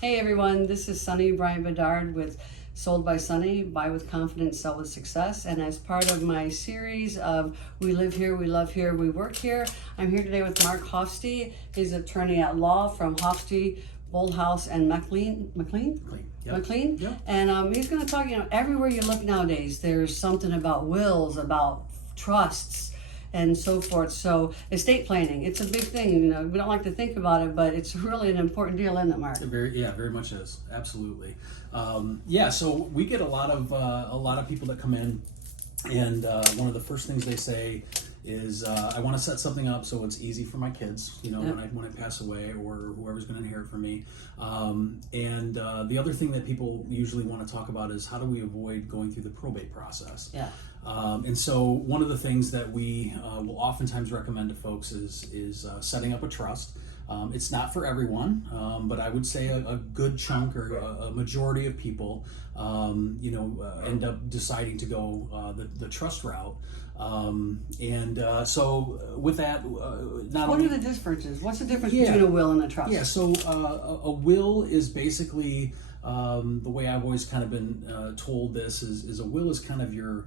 Hey everyone, this is Sonnie-Buy Bedard with Sold by Sonnie, Buy with Confidence, Sell with Success. And as part of my series of We Live Here, We Love Here, We Work Here, I'm here today with Mark Hofstee. He's an attorney at law from Hofstee, Bolhouse, and McLean. Yep. McLean? Yep. And he's going to talk, everywhere you look nowadays, there's something about wills, about trusts, and so forth. So estate planning, it's a big thing. We don't like to think about it, but it's really an important deal, isn't it, Mark? Very much is. Absolutely. So we get a lot of people that come in, and one of the first things they say is, I want to set something up so it's easy for my kids, Yep. when I pass away, or whoever's going to inherit from me. The other thing that people usually want to talk about is how do we avoid going through the probate process. Yeah. And so one of the things that we will oftentimes recommend to folks is setting up a trust. It's not for everyone, but I would say a good chunk or a majority of people, end up deciding to go the trust route. So with that, What are the differences? What's the difference between a will and a trust? Yeah, so a will is basically, the way I've always kind of been told this is a will is kind of your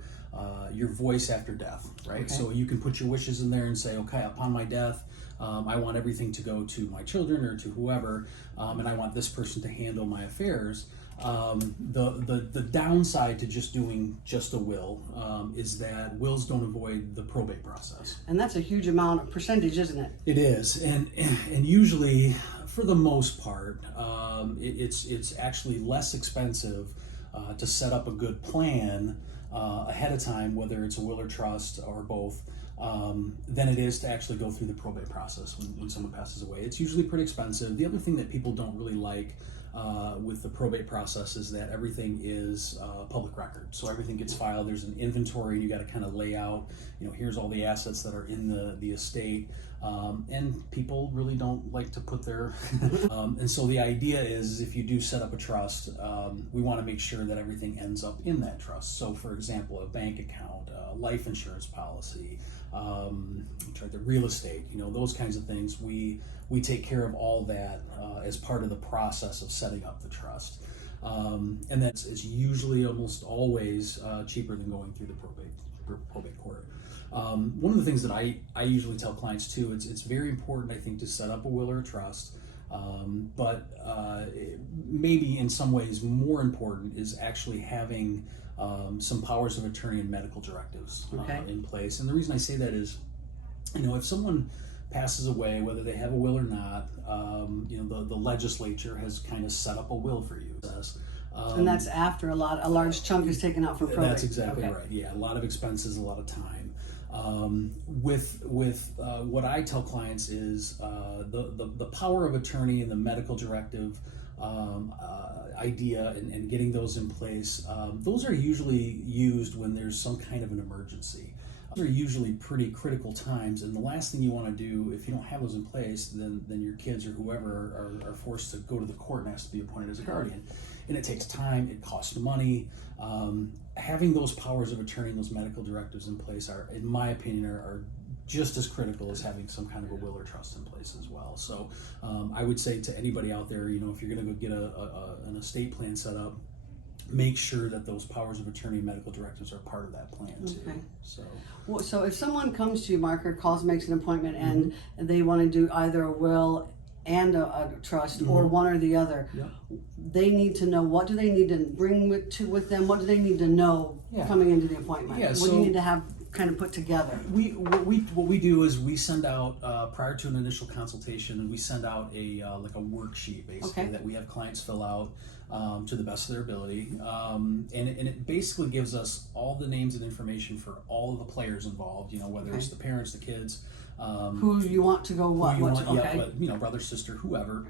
voice after death, right? Okay. So you can put your wishes in there and say, okay, upon my death, I want everything to go to my children or to whoever, and I want this person to handle my affairs. The downside to just doing just a will is that wills don't avoid the probate process. And that's a huge amount of percentage, isn't it? It is, and usually, for the most part, it's actually less expensive to set up a good plan ahead of time, whether it's a will or trust or both, than it is to actually go through the probate process when someone passes away. It's usually pretty expensive. The other thing that people don't really like with the probate process is that everything is public record. So everything gets filed. There's an inventory. You got to kind of lay out, here's all the assets that are in the estate. And people really don't like to put their, and so the idea is if you do set up a trust, we want to make sure that everything ends up in that trust. So for example, a bank account, a life insurance policy, the real estate, those kinds of things. We take care of all that as part of the process of setting up the trust. And that's it's usually almost always cheaper than going through the probate court. One of the things that I usually tell clients too, it's very important, I think, to set up a will or a trust, but maybe in some ways more important is actually having some powers of attorney and medical directives in place. And the reason I say that is, if someone passes away, whether they have a will or not, the legislature has kind of set up a will for you. And that's after a large chunk is taken out for probate. That's exactly right. Yeah, a lot of expenses, a lot of time. With what I tell clients is the power of attorney and the medical directive idea and getting those in place. Those are usually used when there's some kind of an emergency. Those are usually pretty critical times, and the last thing you want to do if you don't have those in place, then your kids or whoever are forced to go to the court and has to be appointed as a guardian. And it takes time, it costs money. Having those powers of attorney and those medical directives in place are, in my opinion, are just as critical as having some kind of a will or trust in place as well. So I would say to anybody out there, if you're going to go get an estate plan set up, make sure that those powers of attorney and medical directives are part of that plan too. Okay. So if someone comes to you, Mark, or calls, makes an appointment, and they want to do either a will and a trust, or one or the other, they need to know, what do they need to bring with them? What do they need to know coming into the appointment? What do you need to have kind of put together? What we do is we send out prior to an initial consultation, and we send out a worksheet basically that we have clients fill out to the best of their ability, and it basically gives us all the names and information for all of the players involved. Whether it's the parents, the kids, who you want to go brother, sister, whoever.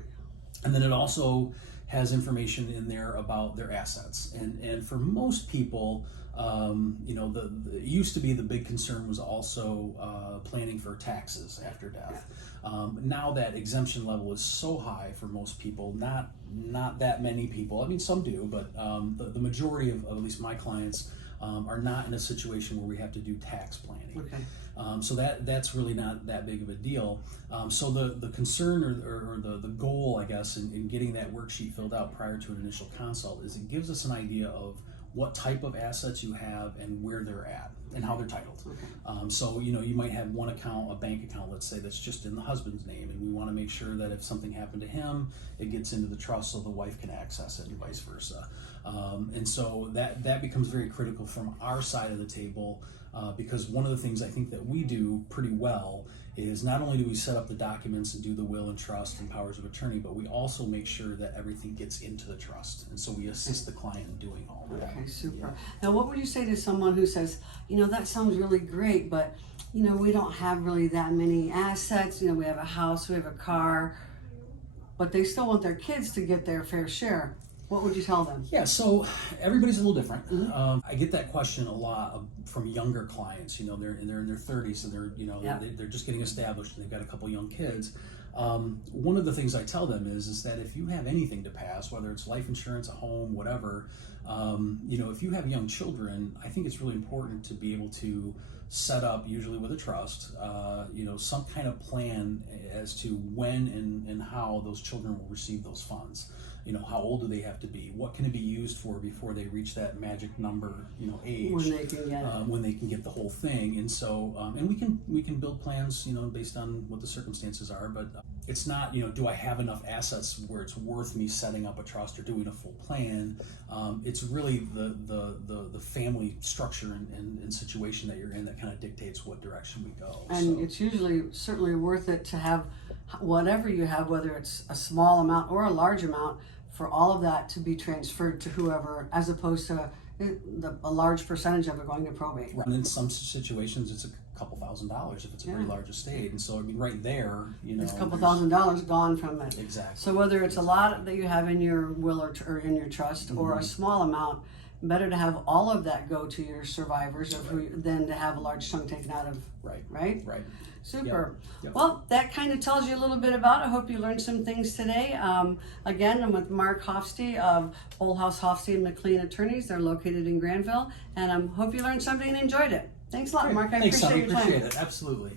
And then it also has information in there about their assets. And for most people, it used to be the big concern was also planning for taxes after death. Now that exemption level is so high for most people, not that many people. I mean, some do, but the majority of at least my clients are not in a situation where we have to do tax planning. Okay. So that's really not that big of a deal. So the concern or the goal, I guess, in getting that worksheet filled out prior to an initial consult is it gives us an idea of what type of assets you have and where they're at and how they're titled. Okay. So you might have one account, a bank account, let's say, that's just in the husband's name, and we want to make sure that if something happened to him, it gets into the trust so the wife can access it and vice versa. And so that becomes very critical from our side of the table, because one of the things I think that we do pretty well is not only do we set up the documents and do the will and trust and powers of attorney, but we also make sure that everything gets into the trust. And so we assist the client in doing all of that. Okay, super. Yeah. Now, what would you say to someone who says, that sounds really great, but, we don't have really that many assets. We have a house, we have a car, but they still want their kids to get their fair share. What would you tell them? Yeah, so everybody's a little different. I get that question a lot from younger clients. They're in their 30s and they're just getting established and they've got a couple young kids. One of the things I tell them is that if you have anything to pass, whether it's life insurance, a home, whatever, if you have young children, I think it's really important to be able to set up, usually with a trust, some kind of plan as to when and how those children will receive those funds. How old do they have to be? What can it be used for before they reach that magic number, age? When they can get it. When they can get the whole thing. And so, and we can build plans, based on what the circumstances are. But it's not, do I have enough assets where it's worth me setting up a trust or doing a full plan? It's really the family structure and situation that you're in that kind of dictates what direction we go. And it's usually certainly worth it to have whatever you have, whether it's a small amount or a large amount, for all of that to be transferred to whoever, as opposed to a large percentage of it going to probate. Right. And in some situations, it's a couple $1,000s if it's a very large estate. And so, right there, it's a couple $1,000s gone from it. Exactly. So whether it's a lot that you have in your will or in your trust, or a small amount, better to have all of that go to your survivors than to have a large chunk taken out of. Right. Super. Yep. Well, that kind of tells you a little bit about it. I hope you learned some things today. Again, I'm with Mark Hofstee of Bolhouse, Hofstee and McLean Attorneys. They're located in Granville, and I hope you learned something and enjoyed it. Thanks a lot, Mark. I Thanks, appreciate Sonnie. your time. Appreciate it. Absolutely.